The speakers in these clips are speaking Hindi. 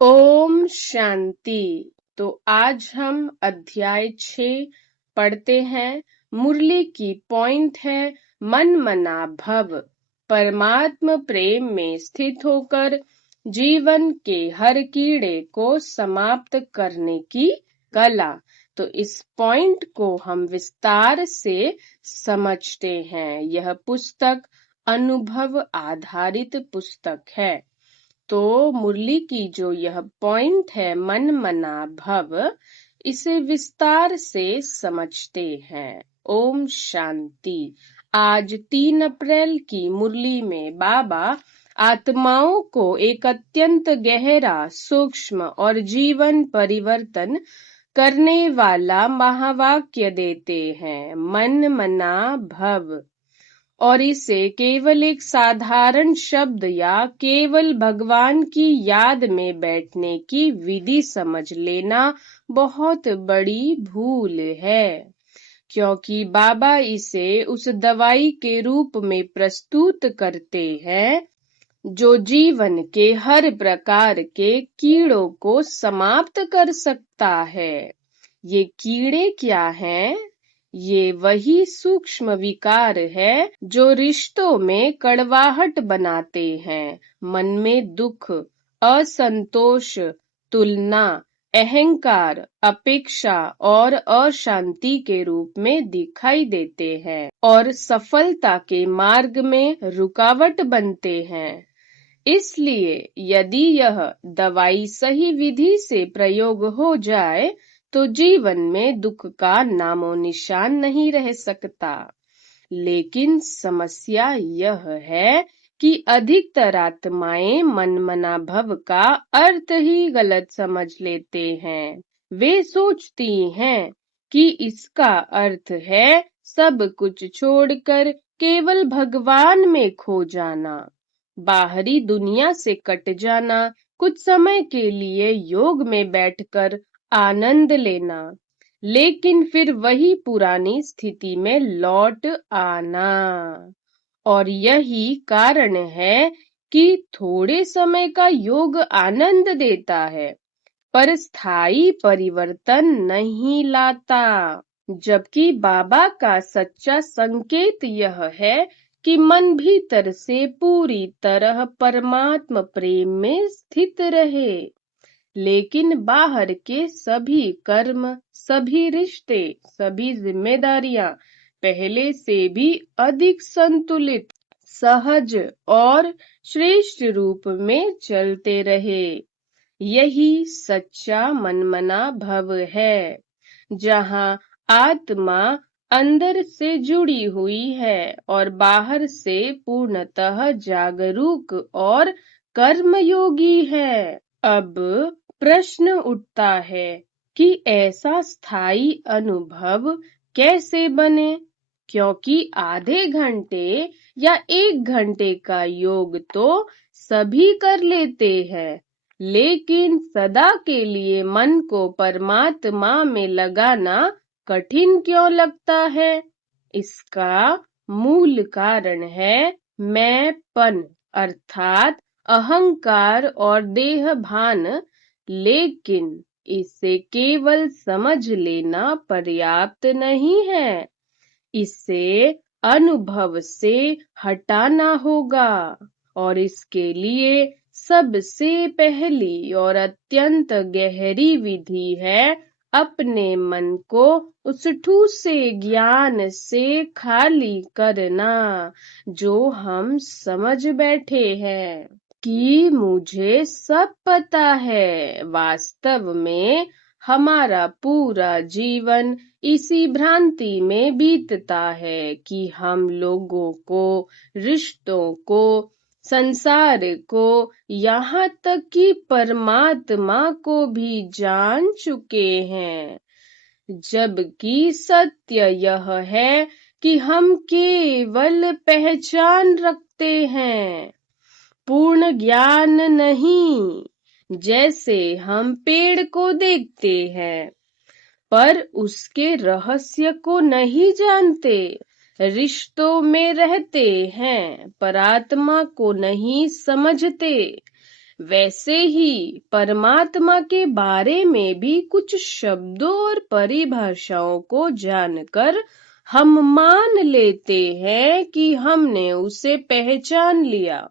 ओम शांति। तो आज हम अध्याय 6 पढ़ते हैं। मुरली की पॉइंट है मन मना भव, परमात्म प्रेम में स्थित होकर जीवन के हर कीड़े को समाप्त करने की कला। तो इस पॉइंट को हम विस्तार से समझते हैं। यह पुस्तक अनुभव आधारित पुस्तक है। तो मुरली की जो यह पॉइंट है मन मना भव, इसे विस्तार से समझते हैं। ओम शांति। आज 3 अप्रैल की मुरली में बाबा आत्माओं को एक अत्यंत गहरा, सूक्ष्म और जीवन परिवर्तन करने वाला महावाक्य देते हैं, मन मना भव। और इसे केवल एक साधारण शब्द या केवल भगवान की याद में बैठने की विधि समझ लेना बहुत बड़ी भूल है, क्योंकि बाबा इसे उस दवाई के रूप में प्रस्तुत करते हैं जो जीवन के हर प्रकार के कीड़ों को समाप्त कर सकता है। ये कीड़े क्या हैं? ये वही सूक्ष्म विकार है जो रिश्तों में कड़वाहट बनाते हैं, मन में दुख, असंतोष, तुलना, अहंकार, अपेक्षा और अशांति के रूप में दिखाई देते हैं और सफलता के मार्ग में रुकावट बनते हैं। इसलिए यदि यह दवाई सही विधि से प्रयोग हो जाए तो जीवन में दुख का नामो निशान नहीं रह सकता। लेकिन समस्या यह है कि अधिकतर आत्माएं मनमना भव का अर्थ ही गलत समझ लेते हैं। वे सोचती हैं कि इसका अर्थ है सब कुछ छोड़कर केवल भगवान में खो जाना, बाहरी दुनिया से कट जाना, कुछ समय के लिए योग में बैठकर आनंद लेना, लेकिन फिर वही पुरानी स्थिति में लौट आना। और यही कारण है कि थोड़े समय का योग आनंद देता है पर स्थायी परिवर्तन नहीं लाता। जबकि बाबा का सच्चा संकेत यह है कि मन भीतर से पूरी तरह परमात्म प्रेम में स्थित रहे, लेकिन बाहर के सभी कर्म, सभी रिश्ते, सभी जिम्मेदारियां पहले से भी अधिक संतुलित, सहज और श्रेष्ठ रूप में चलते रहे। यही सच्चा मनमना भव है, जहां आत्मा अंदर से जुड़ी हुई है और बाहर से पूर्णतः जागरूक और कर्मयोगी है। अब प्रश्न उठता है कि ऐसा स्थायी अनुभव कैसे बने, क्योंकि आधे घंटे या 1 घंटे का योग तो सभी कर लेते हैं, लेकिन सदा के लिए मन को परमात्मा में लगाना कठिन क्यों लगता है? इसका मूल कारण है मैंपन, अर्थात अहंकार और देह भान। लेकिन इसे केवल समझ लेना पर्याप्त नहीं है, इसे अनुभव से हटाना होगा। और इसके लिए सबसे पहली और अत्यंत गहरी विधि है अपने मन को उस ठूसे ज्ञान से खाली करना जो हम समझ बैठे हैं कि मुझे सब पता है। वास्तव में हमारा पूरा जीवन इसी भ्रांति में बीतता है कि हम लोगों को, रिश्तों को, संसार को, यहाँ तक कि परमात्मा को भी जान चुके हैं, जबकि सत्य यह है कि हम केवल पहचान रखते हैं, पूर्ण ज्ञान नहीं। जैसे हम पेड़ को देखते हैं पर उसके रहस्य को नहीं जानते, रिश्तों में रहते हैं पर आत्मा को नहीं समझते, वैसे ही परमात्मा के बारे में भी कुछ शब्दों और परिभाषाओं को जानकर हम मान लेते हैं कि हमने उसे पहचान लिया,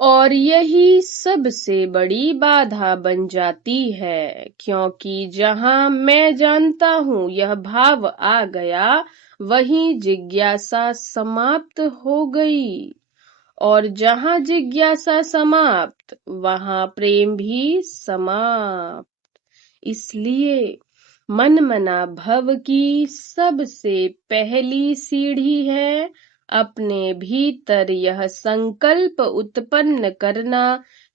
और यही सबसे बड़ी बाधा बन जाती है, क्योंकि जहां मैं जानता हूं यह भाव आ गया, वहीं जिज्ञासा समाप्त हो गई, और जहां जिज्ञासा समाप्त वहां प्रेम भी समाप्त। इसलिए मन मना भव की सबसे पहली सीढ़ी है अपने भीतर यह संकल्प उत्पन्न करना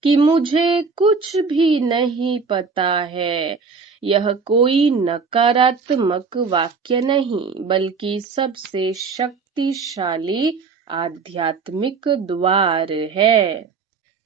कि मुझे कुछ भी नहीं पता है। यह कोई नकारात्मक वाक्य नहीं, बल्कि सबसे शक्तिशाली आध्यात्मिक द्वार है।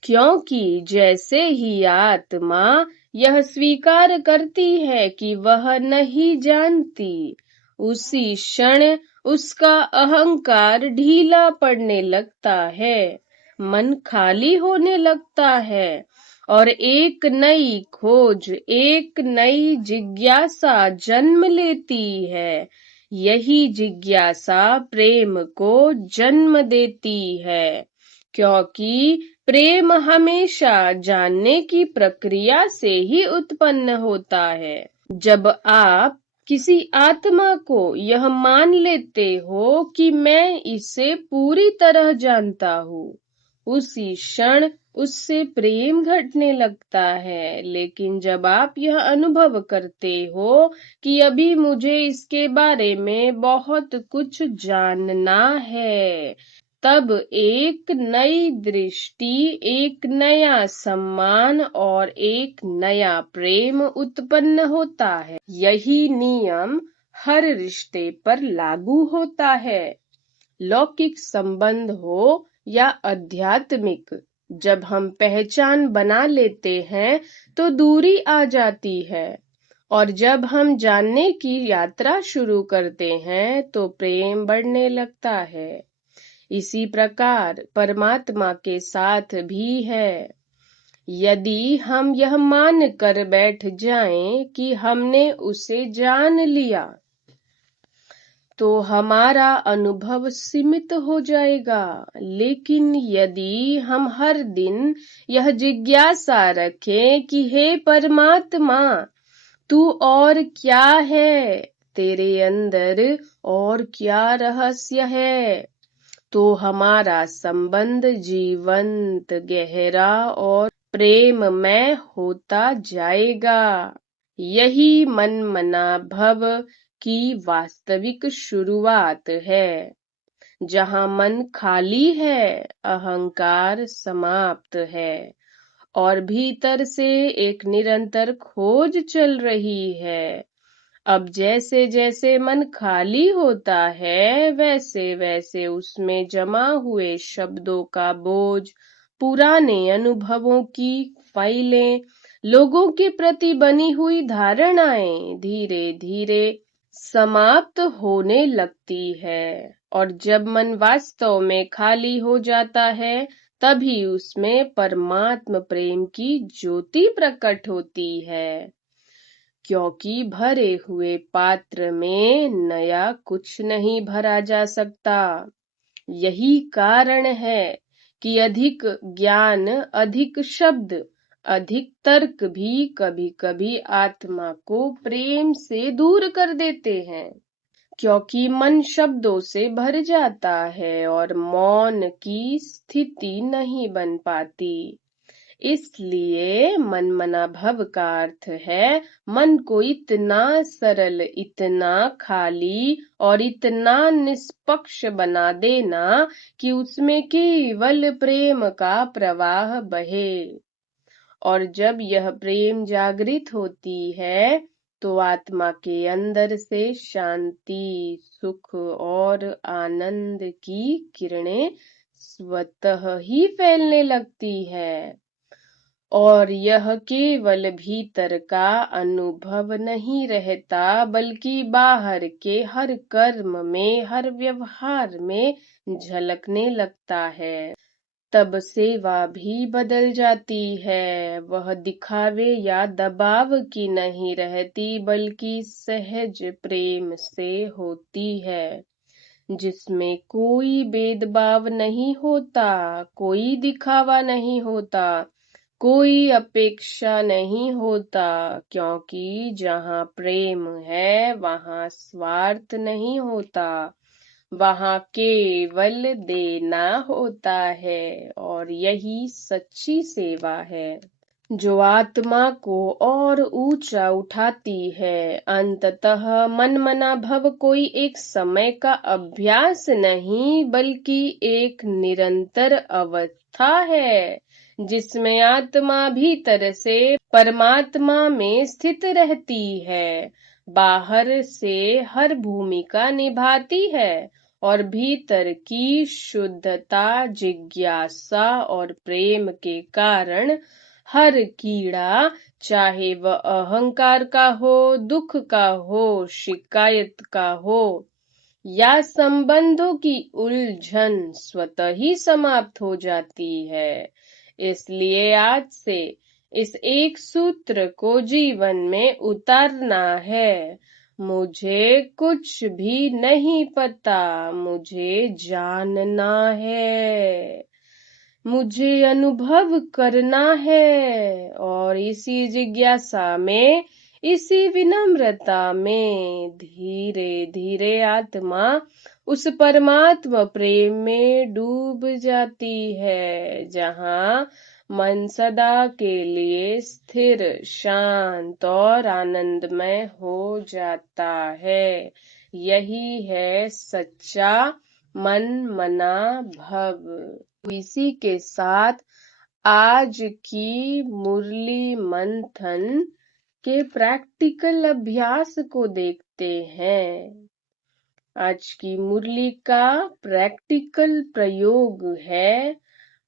क्योंकि जैसे ही आत्मा यह स्वीकार करती है कि वह नहीं जानती, उसी क्षण उसका अहंकार ढीला पड़ने लगता है, मन खाली होने लगता है, और एक नई खोज, एक नई जिज्ञासा जन्म लेती है। यही जिज्ञासा प्रेम को जन्म देती है, क्योंकि प्रेम हमेशा जानने की प्रक्रिया से ही उत्पन्न होता है। जब आप किसी आत्मा को यह मान लेते हो कि मैं इसे पूरी तरह जानता हूँ, उसी क्षण उससे प्रेम घटने लगता है। लेकिन जब आप यह अनुभव करते हो कि अभी मुझे इसके बारे में बहुत कुछ जानना है, तब एक नई दृष्टि, एक नया सम्मान और एक नया प्रेम उत्पन्न होता है। यही नियम हर रिश्ते पर लागू होता है, लौकिक संबंध हो या आध्यात्मिक। जब हम पहचान बना लेते हैं तो दूरी आ जाती है, और जब हम जानने की यात्रा शुरू करते हैं तो प्रेम बढ़ने लगता है। इसी प्रकार परमात्मा के साथ भी है। यदि हम यह मान कर बैठ जाएं कि हमने उसे जान लिया, तो हमारा अनुभव सीमित हो जाएगा। लेकिन यदि हम हर दिन यह जिज्ञासा रखें कि हे परमात्मा, तू और क्या है, तेरे अंदर और क्या रहस्य है, तो हमारा संबंध जीवंत, गहरा और प्रेममय होता जाएगा। यही मन मना भव की वास्तविक शुरुआत है। जहां मन खाली है, अहंकार समाप्त है, और भीतर से एक निरंतर खोज चल रही है। अब जैसे जैसे मन खाली होता है, वैसे वैसे उसमें जमा हुए शब्दों का बोझ, पुराने अनुभवों की फाइलें, लोगों के प्रति बनी हुई धारणाएं धीरे धीरे समाप्त होने लगती है। और जब मन वास्तव में खाली हो जाता है, तभी उसमें परमात्म प्रेम की ज्योति प्रकट होती है। क्योंकि भरे हुए पात्र में नया कुछ नहीं भरा जा सकता। यही कारण है कि अधिक ज्ञान, अधिक शब्द, अधिक तर्क भी कभी कभी आत्मा को प्रेम से दूर कर देते हैं, क्योंकि मन शब्दों से भर जाता है और मौन की स्थिति नहीं बन पाती। इसलिए मन मना भव का अर्थ है मन को इतना सरल, इतना खाली और इतना निष्पक्ष बना देना कि उसमें केवल प्रेम का प्रवाह बहे। और जब यह प्रेम जागृत होती है, तो आत्मा के अंदर से शांति, सुख और आनंद की किरणें स्वतः ही फैलने लगती है। और यह केवल भीतर का अनुभव नहीं रहता, बल्कि बाहर के हर कर्म में, हर व्यवहार में झलकने लगता है। तब सेवा भी बदल जाती है। वह दिखावे या दबाव की नहीं रहती, बल्कि सहज प्रेम से होती है, जिसमें कोई भेदभाव नहीं होता, कोई दिखावा नहीं होता, कोई अपेक्षा नहीं होता, क्योंकि जहाँ प्रेम है वहाँ स्वार्थ नहीं होता, वहाँ केवल देना होता है, और यही सच्ची सेवा है, जो आत्मा को और ऊंचा उठाती है। अंततः मनमना भव कोई एक समय का अभ्यास नहीं, बल्कि एक निरंतर अवस्था है, जिसमें आत्मा भीतर से परमात्मा में स्थित रहती है, बाहर से हर भूमिका निभाती है, और भीतर की शुद्धता, जिज्ञासा और प्रेम के कारण हर कीड़ा, चाहे वह अहंकार का हो, दुख का हो, शिकायत का हो या संबंधों की उलझन, स्वतः ही समाप्त हो जाती है। इसलिए आज से इस एक सूत्र को जीवन में उतारना है। मुझे कुछ भी नहीं पता, मुझे जानना है, मुझे अनुभव करना है, और इसी जिज्ञासा में, इसी विनम्रता में धीरे धीरे आत्मा उस परमात्मा प्रेम में डूब जाती है, जहाँ मन सदा के लिए स्थिर, शांत और आनंदमय हो जाता है। यही है सच्चा मन मना भव। इसी के साथ आज की मुरली मंथन के प्रैक्टिकल अभ्यास को देखते हैं। आज की मुरली का प्रैक्टिकल प्रयोग है,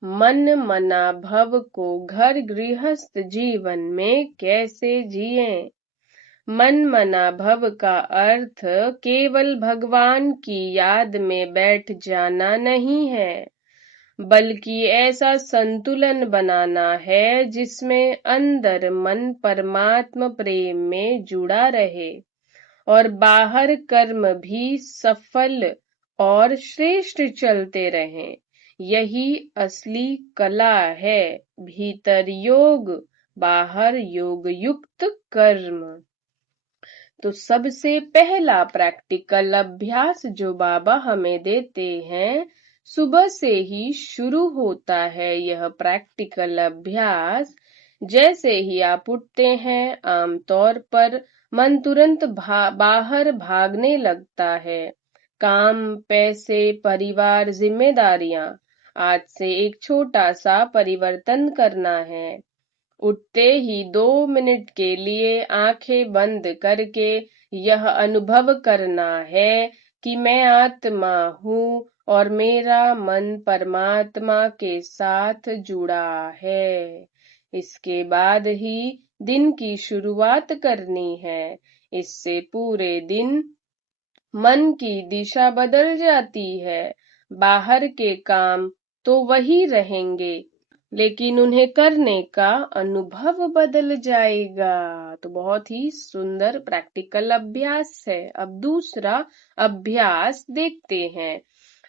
मन मना भव को घर गृहस्थ जीवन में कैसे जिएं। मन मना भव का अर्थ केवल भगवान की याद में बैठ जाना नहीं है, बल्कि ऐसा संतुलन बनाना है जिसमें अंदर मन परमात्मा प्रेम में जुड़ा रहे, और बाहर कर्म भी सफल और श्रेष्ठ चलते रहें। यही असली कला है, भीतर योग, बाहर योग युक्त कर्म। तो सबसे पहला प्रैक्टिकल अभ्यास जो बाबा हमें देते हैं, सुबह से ही शुरू होता है यह प्रैक्टिकल अभ्यास। जैसे ही आप उठते हैं, आमतौर पर मन तुरंत बाहर भागने लगता है। काम, पैसे, परिवार, जिम्मेदारियां। आज से एक छोटा सा परिवर्तन करना है। उठते ही 2 मिनट के लिए आंखें बंद करके यह अनुभव करना है कि मैं आत्मा हूँ और मेरा मन परमात्मा के साथ जुड़ा है। इसके बाद ही दिन की शुरुआत करनी है। इससे पूरे दिन मन की दिशा बदल जाती है। बाहर के काम तो वही रहेंगे, लेकिन उन्हें करने का अनुभव बदल जाएगा। तो बहुत ही सुंदर प्रैक्टिकल अभ्यास है। अब दूसरा अभ्यास देखते हैं।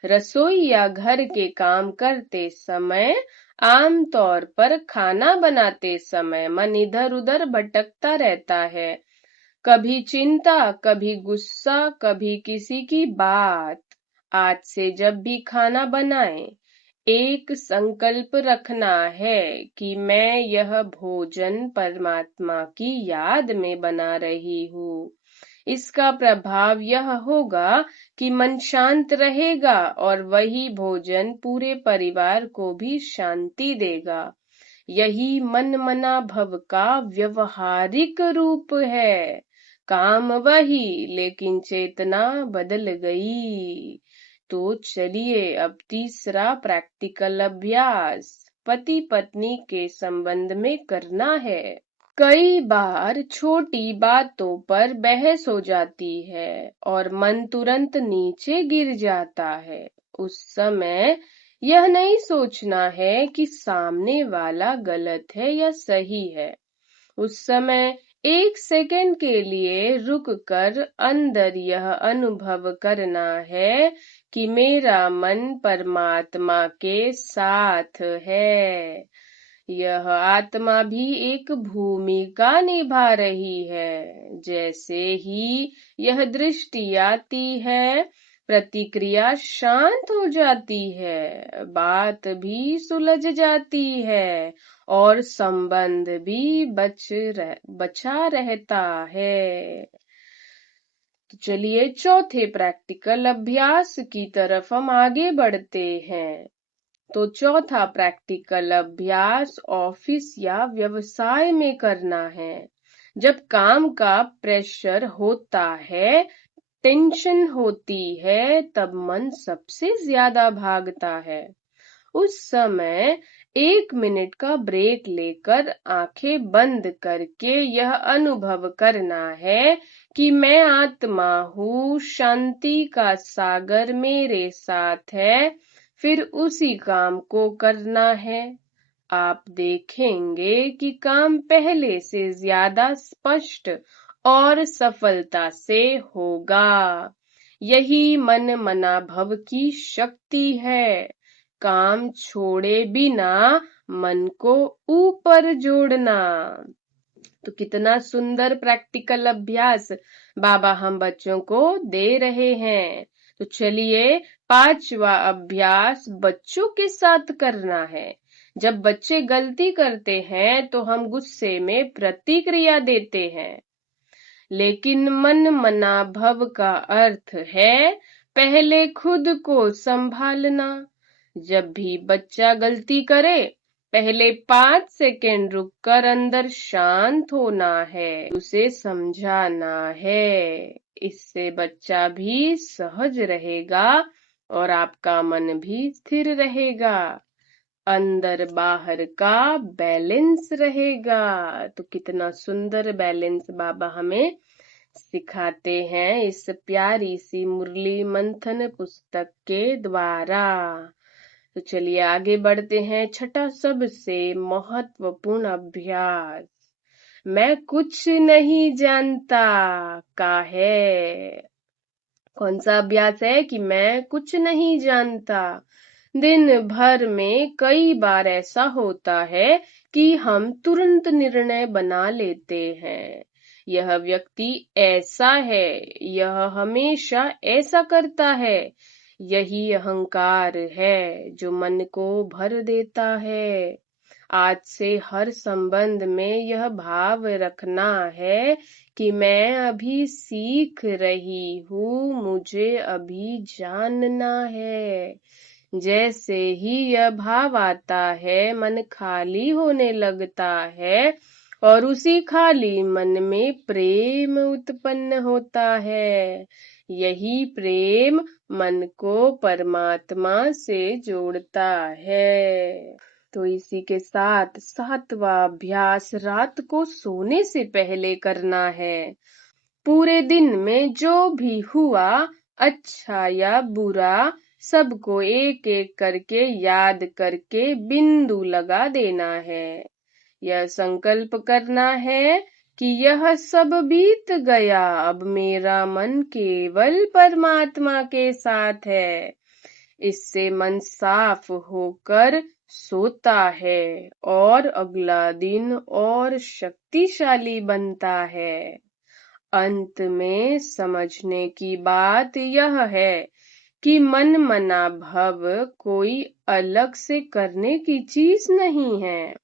रसोई या घर के काम करते समय, आमतौर पर खाना बनाते समय मन इधर उधर भटकता रहता है। कभी चिंता, कभी गुस्सा, कभी किसी की बात। आज से जब भी खाना बनाएं, एक संकल्प रखना है कि मैं यह भोजन परमात्मा की याद में बना रही हूँ। इसका प्रभाव यह होगा कि मन शांत रहेगा, और वही भोजन पूरे परिवार को भी शांति देगा। यही मन मना भव का व्यवहारिक रूप है। काम वही, लेकिन चेतना बदल गई। तो चलिए अब तीसरा प्रैक्टिकल अभ्यास पति पत्नी के संबंध में करना है। कई बार छोटी बातों पर बहस हो जाती है और मन तुरंत नीचे गिर जाता है। उस समय यह नहीं सोचना है कि सामने वाला गलत है या सही है। उस समय 1 सेकंड के लिए रुक कर अंदर यह अनुभव करना है कि मेरा मन परमात्मा के साथ है। यह आत्मा भी एक भूमिका निभा रही है। जैसे ही यह दृष्टि आती है, प्रतिक्रिया शांत हो जाती है, बात भी सुलझ जाती है और संबंध भी बचा रहता है। तो चलिए चौथे प्रैक्टिकल अभ्यास की तरफ हम आगे बढ़ते हैं। तो चौथा प्रैक्टिकल अभ्यास ऑफिस या व्यवसाय में करना है। जब काम का प्रेशर होता है, टेंशन होती है, तब मन सबसे ज्यादा भागता है। उस समय 1 मिनट का ब्रेक लेकर आंखें बंद करके यह अनुभव करना है कि मैं आत्मा हूँ, शांति का सागर मेरे साथ है, फिर उसी काम को करना है। आप देखेंगे कि काम पहले से ज्यादा स्पष्ट और सफलता से होगा। यही मन मना भव की शक्ति है। काम छोड़े बिना मन को ऊपर जोड़ना। तो कितना सुंदर प्रैक्टिकल अभ्यास बाबा हम बच्चों को दे रहे हैं। तो चलिए 5वां अभ्यास बच्चों के साथ करना है। जब बच्चे गलती करते हैं तो हम गुस्से में प्रतिक्रिया देते हैं, लेकिन मन मना भव का अर्थ है पहले खुद को संभालना। जब भी बच्चा गलती करे, पहले 5 सेकंड रुककर अंदर शांत होना है, उसे समझाना है। इससे बच्चा भी सहज रहेगा और आपका मन भी स्थिर रहेगा, अंदर बाहर का बैलेंस रहेगा। तो कितना सुंदर बैलेंस बाबा हमें सिखाते हैं इस प्यारी सी मुरली मंथन पुस्तक के द्वारा। तो चलिए आगे बढ़ते हैं। छठा सबसे महत्वपूर्ण अभ्यास मैं कुछ नहीं जानता का है। कौन सा अभ्यास है कि मैं कुछ नहीं जानता। दिन भर में कई बार ऐसा होता है कि हम तुरंत निर्णय बना लेते हैं। यह व्यक्ति ऐसा है, यह हमेशा ऐसा करता है। यही अहंकार है जो मन को भर देता है। आज से हर संबंध में यह भाव रखना है कि मैं अभी सीख रही हूँ, मुझे अभी जानना है। जैसे ही यह भाव आता है, मन खाली होने लगता है और उसी खाली मन में प्रेम उत्पन्न होता है। यही प्रेम मन को परमात्मा से जोड़ता है। तो इसी के साथ 7वां अभ्यास रात को सोने से पहले करना है। पूरे दिन में जो भी हुआ, अच्छा या बुरा, सबको एक एक करके याद करके बिंदु लगा देना है। यह संकल्प करना है कि यह सब बीत गया, अब मेरा मन केवल परमात्मा के साथ है। इससे मन साफ होकर सोता है और अगला दिन और शक्तिशाली बनता है। अंत में समझने की बात यह है कि मन मना भव कोई अलग से करने की चीज नहीं है।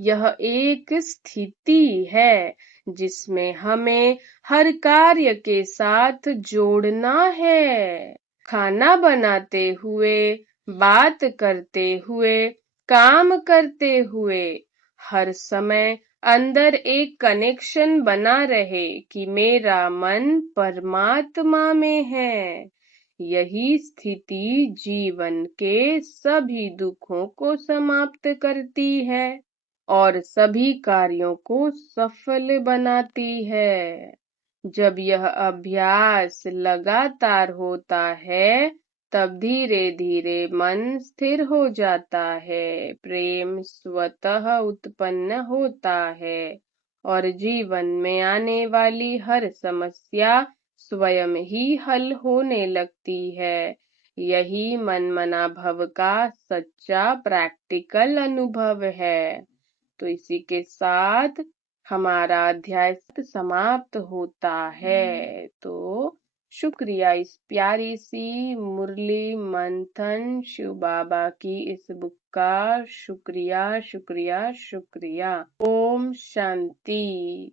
यह एक स्थिति है जिसमें हमें हर कार्य के साथ जोड़ना है। खाना बनाते हुए, बात करते हुए, काम करते हुए, हर समय अंदर एक कनेक्शन बना रहे कि मेरा मन परमात्मा में है। यही स्थिति जीवन के सभी दुखों को समाप्त करती है और सभी कार्यों को सफल बनाती है। जब यह अभ्यास लगातार होता है, तब धीरे धीरे मन स्थिर हो जाता है, प्रेम स्वतः उत्पन्न होता है और जीवन में आने वाली हर समस्या स्वयं ही हल होने लगती है। यही मनमना भव का सच्चा प्रैक्टिकल अनुभव है। तो इसी के साथ हमारा अध्याय समाप्त होता है। तो शुक्रिया इस प्यारी सी मुरली मंथन शिव बाबा की इस बुक का। शुक्रिया शुक्रिया शुक्रिया। ओम शांति।